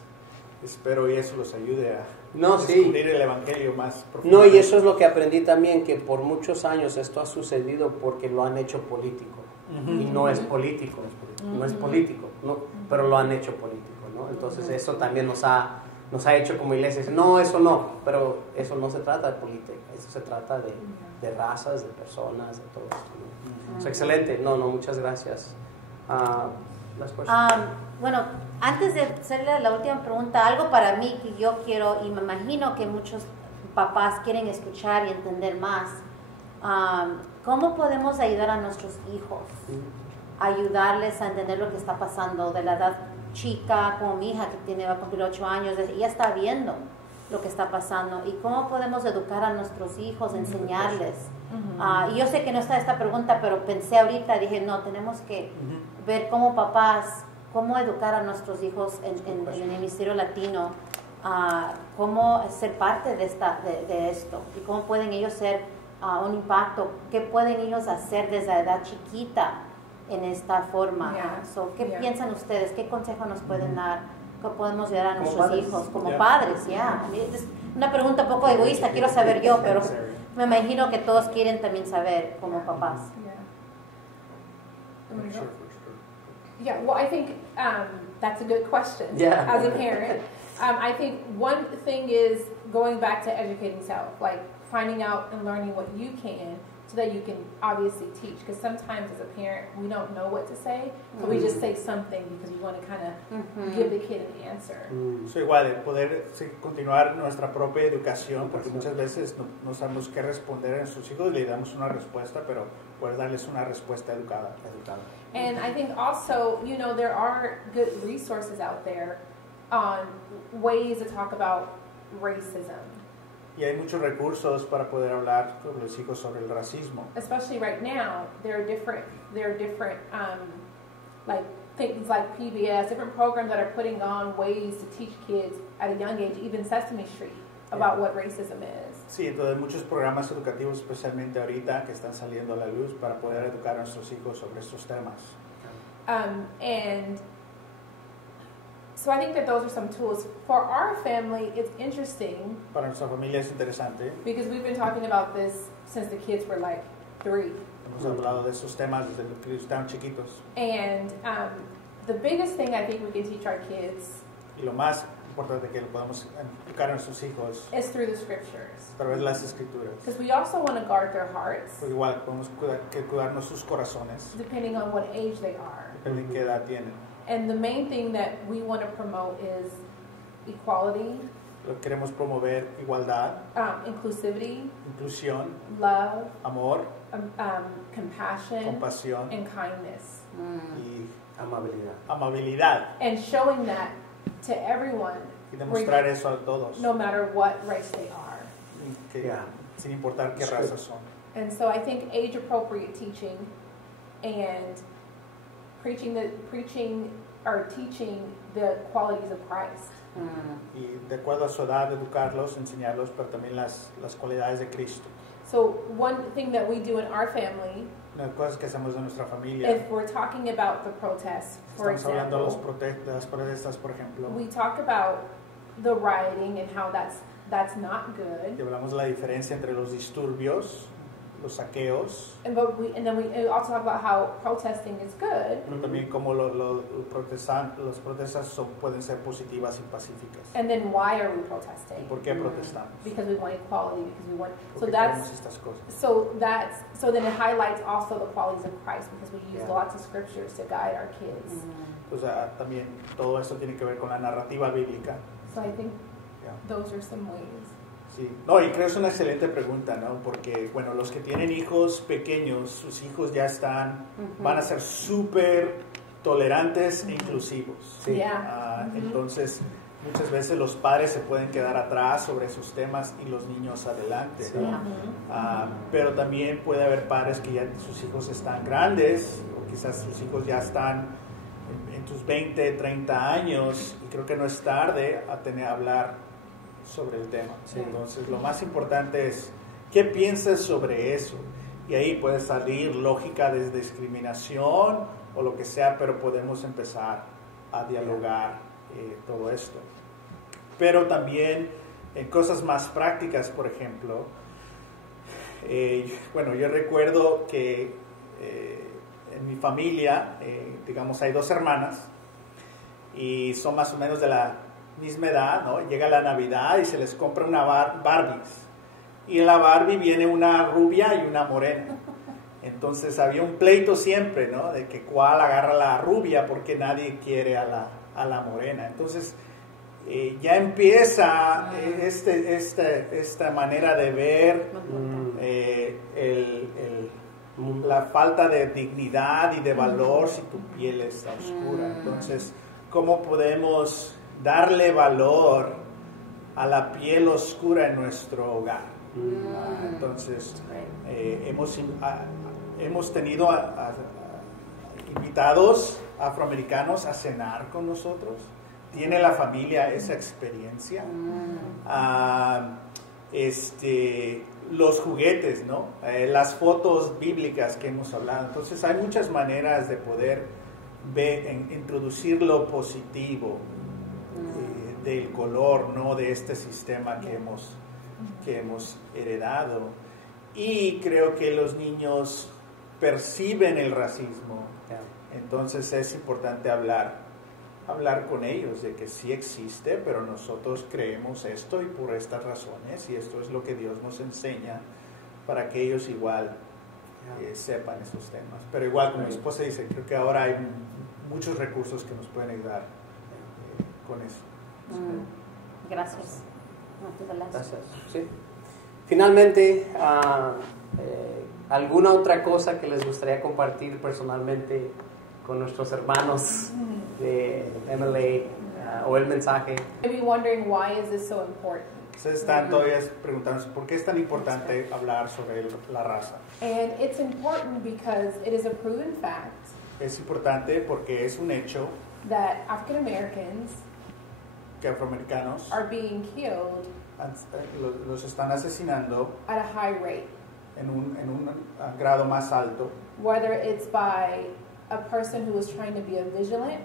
espero y eso los ayude a descubrir el Evangelio más profundo. No, y eso es lo que aprendí también, que por muchos años esto ha sucedido porque lo han hecho político. Y no es político, no es político, ¿no? Pero lo han hecho político, ¿no? Entonces eso también nos ha hecho como iglesia decir, no, eso no, pero eso no se trata de política, eso se trata de razas, de personas, de todo esto, ¿no? Excelente, muchas gracias. Bueno, antes de hacerle la última pregunta, algo para mí que yo quiero, y me imagino que muchos papás quieren escuchar y entender más, ¿cómo podemos ayudar a nuestros hijos? Ayudarles a entender lo que está pasando de la edad chica, como mi hija que va a cumplir 8 años, ella está viendo lo que está pasando, y cómo podemos educar a nuestros hijos, enseñarles. Y yo sé que no está esta pregunta, pero pensé ahorita, dije, no, tenemos que ver como papás, cómo educar a nuestros hijos en el hemisferio latino, cómo ser parte de esto, y cómo pueden ellos ser un impacto, qué pueden ellos hacer desde la edad chiquita en esta forma. ¿Qué piensan ustedes? ¿Qué consejo nos pueden dar? ¿Qué podemos ayudar a nuestros hijos como padres? Es una pregunta un poco egoísta, quiero saber yo, pero me imagino que todos quieren también saber como papás. Sure. Yeah, well, I think that's a good question Yeah. as a parent. I think one thing is going back to educating self, like finding out and learning what you can so that you can obviously teach. Because sometimes as a parent, we don't know what to say, so we just say something because we want to kind of give the kid an answer. So igual, el poder continuar nuestra propia educación, porque muchas veces no sabemos qué responder a sus hijos, le damos una respuesta, pero poder darles una respuesta educada. And I think also, you know, there are good resources out there on ways to talk about racism. Y hay muchos recursos para poder hablar con los hijos sobre el racismo. Especially right now, there are different like things like PBS, different programs that are putting on ways to teach kids at a young age, even Sesame Street, about what racism is. Sí, entonces muchos programas educativos, especialmente ahorita, que están saliendo a la luz para poder educar a nuestros hijos sobre estos temas. And so I think that those are some tools. For our family, it's interesting. Para nuestra familia es interesante. Because we've been talking about this since the kids were like 3. Hemos hablado de estos temas desde que estaban chiquitos. And the biggest thing I think we can teach our kids Y lo más importante que le podemos educar a nuestros hijos is through the scriptures. a través de las escrituras. Because we also want to guard their hearts, Porque igual podemos cuidarnos sus corazones, depending on what age they are. depende de qué edad tienen. And the main thing that we want to promote is equality, Queremos promover igualdad, inclusivity, inclusión, love, amor, compassion, compasión and kindness. y Amabilidad. And showing that to everyone, y demostrar eso a todos, no matter what race they are. y que, Yeah. sin importar qué Sí. raza son. And so I think age-appropriate teaching and teaching the qualities of Christ. Y de acuerdo a su edad, educarlos, enseñarlos, pero también las cualidades de Cristo. So one thing that we do in our family, Las cosas que hacemos de nuestra familia. if we're talking about the protests, for Estamos hablando de example, las protestas, por ejemplo. we talk about the rioting and how that's not Y good. hablamos de la diferencia entre los disturbios, los saqueos, And then we also talk about how protesting is good. pero también cómo las protestas pueden ser positivas y pacíficas. And then why are we ¿Y protesting? por qué protestamos? Because we want equality. Because we want. So Porque that's queremos estas cosas. so then it highlights also the qualities of Christ because we use Yeah. lots of scriptures to guide our kids. O sea, también todo esto tiene que ver con la narrativa bíblica. So I think Yeah. those are some ways. Sí. No, y creo que es una excelente pregunta, ¿no? Porque, bueno, los que tienen hijos pequeños, sus hijos ya van a ser súper tolerantes e inclusivos. Sí. Yeah. Entonces, muchas veces los padres se pueden quedar atrás sobre esos temas y los niños adelante, ¿no? Yeah. Pero también puede haber padres que ya sus hijos están grandes, o quizás sus hijos ya están en tus 20, 30 años, y creo que no es tarde a hablar sobre el tema. Sí. Entonces, lo más importante es, ¿qué piensas sobre eso? Y ahí puede salir lógica de discriminación o lo que sea, pero podemos empezar a dialogar todo esto. Pero también en cosas más prácticas, por ejemplo, bueno, yo recuerdo que en mi familia, digamos, hay 2 hermanas y son más o menos de la misma edad, ¿no? Llega la Navidad y se les compra una Barbies. Y en la Barbie viene una rubia y una morena. Entonces había un pleito siempre, ¿no? De que cuál agarra la rubia porque nadie quiere a la morena. Entonces ya empieza esta manera de ver la falta de dignidad y de valor si tu piel está oscura. Entonces, ¿cómo podemos darle valor a la piel oscura en nuestro hogar? Entonces, hemos tenido invitados afroamericanos a cenar con nosotros. ¿Tiene la familia esa experiencia? Los juguetes, ¿no? Las fotos bíblicas que hemos hablado. Entonces, hay muchas maneras de poder introducir lo positivo del color, ¿no? De este sistema que hemos heredado. Y creo que los niños perciben el racismo Entonces es importante hablar con ellos de que sí existe, pero nosotros creemos esto y por estas razones, y esto es lo que Dios nos enseña para que ellos igual sepan esos temas. Pero igual, como mi esposa dice, creo que ahora hay muchos recursos que nos pueden ayudar con eso. Gracias. Gracias. Sí. Finalmente, ¿alguna otra cosa que les gustaría compartir personalmente con nuestros hermanos de MLA o el mensaje? Maybe wondering why is this so important? Ustedes están todavía preguntándose por qué es tan importante hablar sobre la raza. And it's important because it is a proven fact Es importante porque es un hecho that African Americans que afroamericanos are being killed los están asesinando at a high rate, en un grado más alto, whether it's by a person who is trying to be a vigilant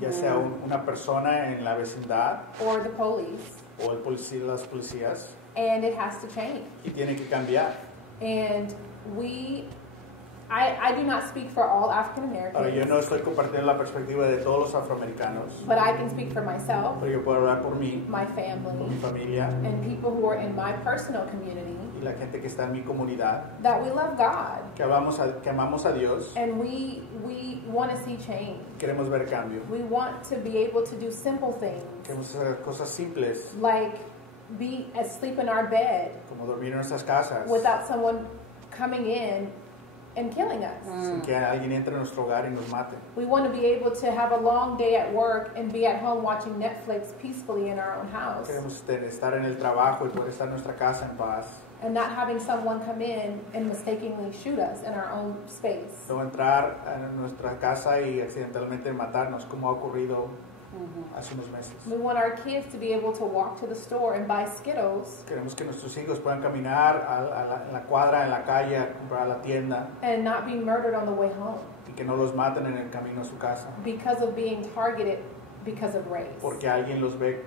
ya sea una persona en la vecindad or the police, o el policía, las policías, and it has to change. y tiene que cambiar. And I do not speak for all African Ahora, yo Americans, no estoy compartiendo la perspectiva de todos los afroamericanos, but I can speak for myself, pero yo puedo hablar por mí, my por mi family, familia and people who are in my personal community, y la gente que está en mi comunidad, that we love God que amamos a Dios, and we want to see change. queremos ver cambio, We want to be able to do simple things queremos hacer cosas simples, like be asleep in our bed como dormir en nuestras casas, without someone coming in and killing us. sin que alguien entre en nuestro hogar y nos mate. We want to be able to have a long day at work and be at home watching Netflix peacefully in our own house Queremos estar en el trabajo y poder estar en nuestra casa en paz. and not having someone come in and mistakenly shoot us in our own space. No entrar a nuestra casa y accidentalmente matarnos, como ha ocurrido hace unos meses. We want our kids to be able to walk to the store and buy Skittles Queremos que nuestros hijos puedan caminar en la cuadra, en la calle, a comprar a la tienda and not be murdered on the way home y que no los maten en el camino a su casa, because of being targeted because of race. porque alguien los ve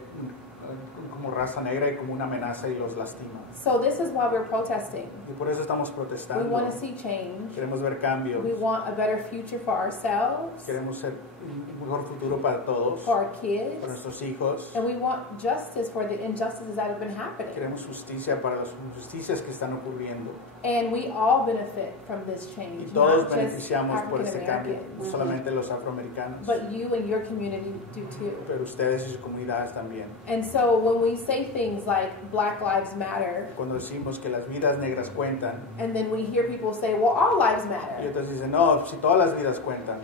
como raza negra y como una amenaza y los lastima. So this is why we're protesting. Y por eso estamos We protestando. want to see change. Queremos ver cambios. We want a better future for ourselves, Queremos ser un mejor futuro para todos, for our para kids, nuestros hijos. and we want justice for the injustices that have been happening. Queremos justicia para las injusticias que están ocurriendo. And we all benefit from this Y change, todos not just beneficiamos por este African cambio, no Americans, solamente los afroamericanos, but you and your community do too. pero ustedes y sus comunidades también. And so when we say things like Black Lives Matter, Cuando decimos que las vidas negras cuentan, and then we hear people say, well, all lives y matter, otros dicen, no, si todas las vidas cuentan,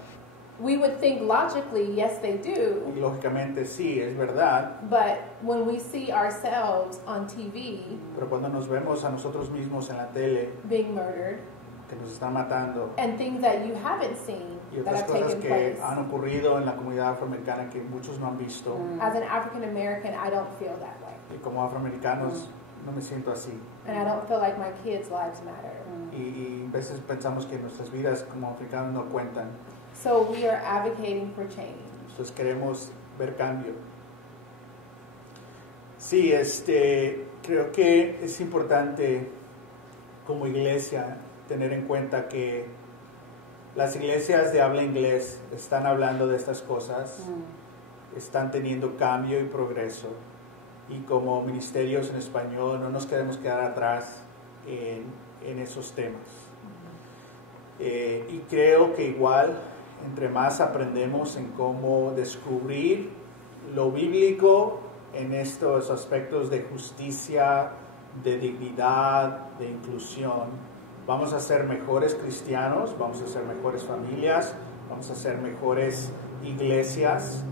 we would think logically, yes, they do. y lógicamente sí, es verdad, But when we see ourselves on TV pero cuando nos vemos a nosotros mismos en la tele, being murdered, que nos están matando, and things that you haven't seen y that otras have cosas taken que place. han ocurrido en la comunidad afroamericana que muchos no han visto, As an African American, I don't feel that way. y como afroamericanos no me siento así. And I don't feel like my kids' lives matter. Y a veces pensamos que nuestras vidas como africanos no cuentan. So we are advocating for change. Entonces queremos ver cambio. Sí, creo que es importante como iglesia tener en cuenta que las iglesias de habla inglés están hablando de estas cosas, están teniendo cambio y progreso, y como ministerios en español no nos queremos quedar atrás en esos temas. Y creo que igual, entre más aprendemos en cómo descubrir lo bíblico en estos aspectos de justicia, de dignidad, de inclusión, vamos a ser mejores cristianos, vamos a ser mejores familias, vamos a ser mejores iglesias,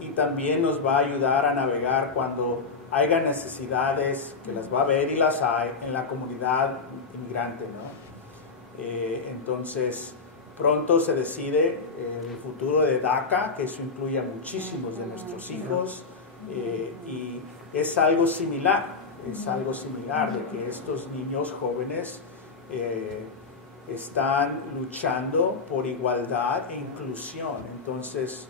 y también nos va a ayudar a navegar cuando haya necesidades, que las va a haber y las hay en la comunidad inmigrante, ¿no? Entonces, pronto se decide el futuro de DACA, que eso incluye a muchísimos de nuestros hijos, y es algo similar de que estos niños jóvenes están luchando por igualdad e inclusión. Entonces,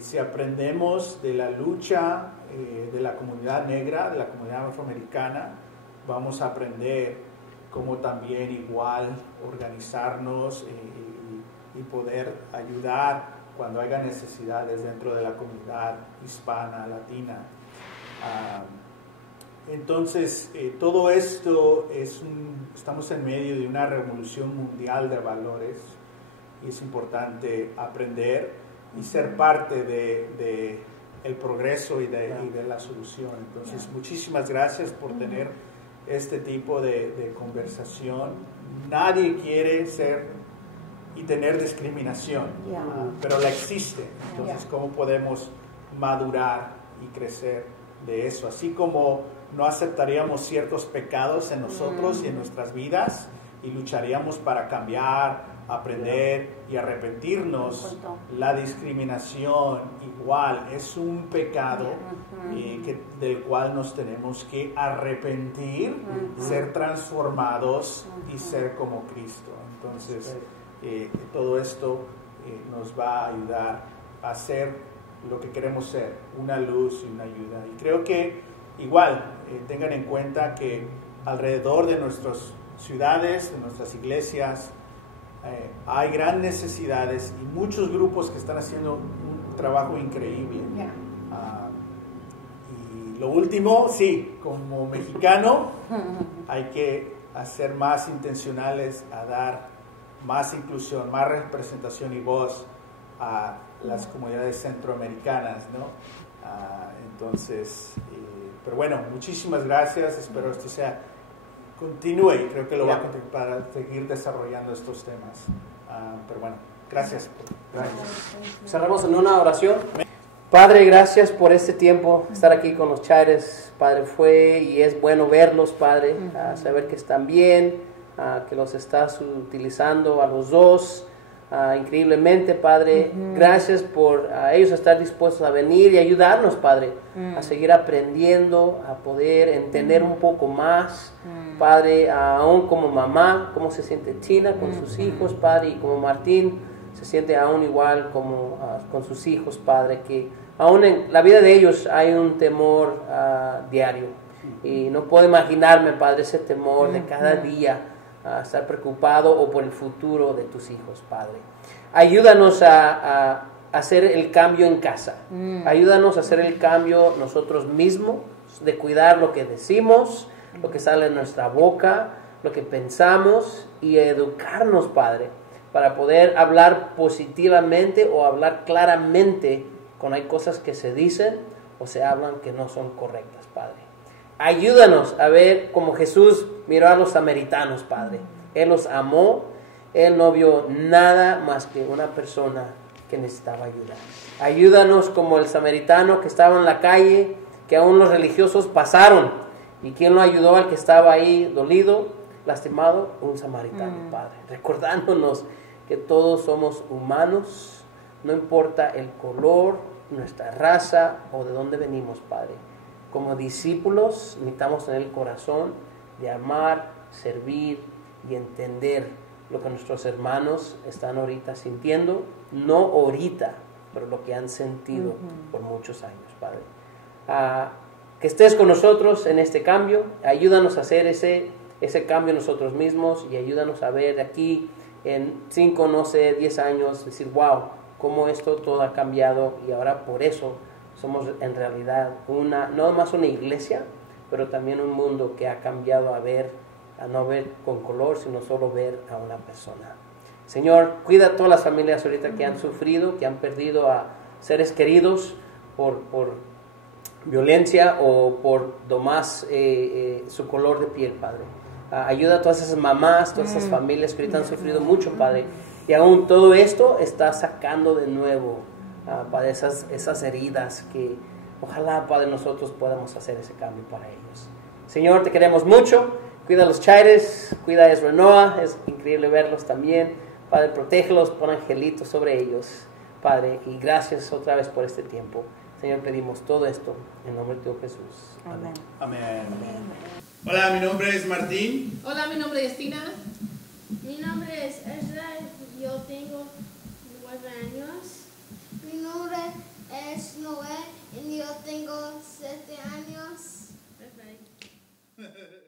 si aprendemos de la lucha de la comunidad negra, de la comunidad afroamericana, vamos a aprender cómo también igual organizarnos y poder ayudar cuando haya necesidades dentro de la comunidad hispana, latina. Entonces, todo esto estamos en medio de una revolución mundial de valores y es importante aprender y ser parte de el progreso y de la solución. Entonces, muchísimas gracias por tener este tipo de conversación. Nadie quiere ser y tener discriminación, pero la existe. Entonces, ¿cómo podemos madurar y crecer de eso? Así como no aceptaríamos ciertos pecados en nosotros y en nuestras vidas y lucharíamos para cambiar, aprender y arrepentirnos, la discriminación igual es un pecado del cual nos tenemos que arrepentir, ser transformados y ser como Cristo. Entonces, todo esto nos va a ayudar a ser lo que queremos ser, una luz y una ayuda. Y creo que igual tengan en cuenta que alrededor de nuestras ciudades, de nuestras iglesias, hay gran necesidades y muchos grupos que están haciendo un trabajo increíble. Y lo último, sí, como mexicano hay que ser más intencionales a dar más inclusión, más representación y voz a las comunidades centroamericanas, ¿no? Entonces, pero bueno, muchísimas gracias, espero esto continúe y creo que lo va a continuar para seguir desarrollando estos temas. Pero bueno, gracias. Cerramos en una oración. Padre, gracias por este tiempo, estar aquí con los Chaires. Padre, fue y es bueno verlos, Padre, saber que están bien, que los estás utilizando a los dos increíblemente, Padre. Gracias por ellos estar dispuestos a venir y ayudarnos, Padre, a seguir aprendiendo, a poder entender un poco más, Padre, aún como mamá, cómo se siente Tina con sus hijos, Padre, y como Martín se siente aún igual como con sus hijos, Padre, que aún en la vida de ellos hay un temor diario, y no puedo imaginarme, Padre, ese temor de cada día, estar preocupado o por el futuro de tus hijos, Padre. Ayúdanos a hacer el cambio en casa. Ayúdanos a hacer el cambio nosotros mismos, de cuidar lo que decimos, lo que sale de nuestra boca, lo que pensamos, y educarnos, Padre, para poder hablar positivamente o hablar claramente cuando hay cosas que se dicen o se hablan que no son correctas, Padre. Ayúdanos a ver como Jesús miró a los samaritanos, Padre. Él los amó, Él no vio nada más que una persona que necesitaba ayuda. Ayúdanos como el samaritano que estaba en la calle, que aún los religiosos pasaron. ¿Y quién lo ayudó al que estaba ahí dolido, lastimado? Un samaritano, Padre. Recordándonos que todos somos humanos, no importa el color, nuestra raza o de dónde venimos, Padre. Como discípulos necesitamos tener el corazón de amar, servir y entender lo que nuestros hermanos están ahorita sintiendo, no ahorita, pero lo que han sentido por muchos años, Padre. Que estés con nosotros en este cambio, ayúdanos a hacer ese cambio nosotros mismos y ayúdanos a ver de aquí en 5, no sé, 10 años, decir, wow, cómo esto todo ha cambiado y ahora por eso somos en realidad no más una iglesia, pero también un mundo que ha cambiado a no ver con color, sino solo ver a una persona. Señor, cuida a todas las familias ahorita que han sufrido, que han perdido a seres queridos por violencia o por nomás su color de piel, Padre. Ayuda a todas esas mamás, todas esas familias que ahorita han sufrido mucho, Padre. Y aún todo esto está sacando de nuevo, Padre, esas heridas que ojalá, Padre, nosotros podamos hacer ese cambio para ellos. Señor, te queremos mucho. Cuida a los Chaires, cuida a Ezra Noah, es increíble verlos también. Padre, protégelos, pon angelitos sobre ellos, Padre, y gracias otra vez por este tiempo. Señor, pedimos todo esto en nombre de tu Jesús. Amén. Amén. Hola, mi nombre es Martín. Hola, mi nombre es Tina. Mi nombre es Ezra, yo tengo 9 años. Mi nombre es Noé y yo tengo 7 años. Perfecto.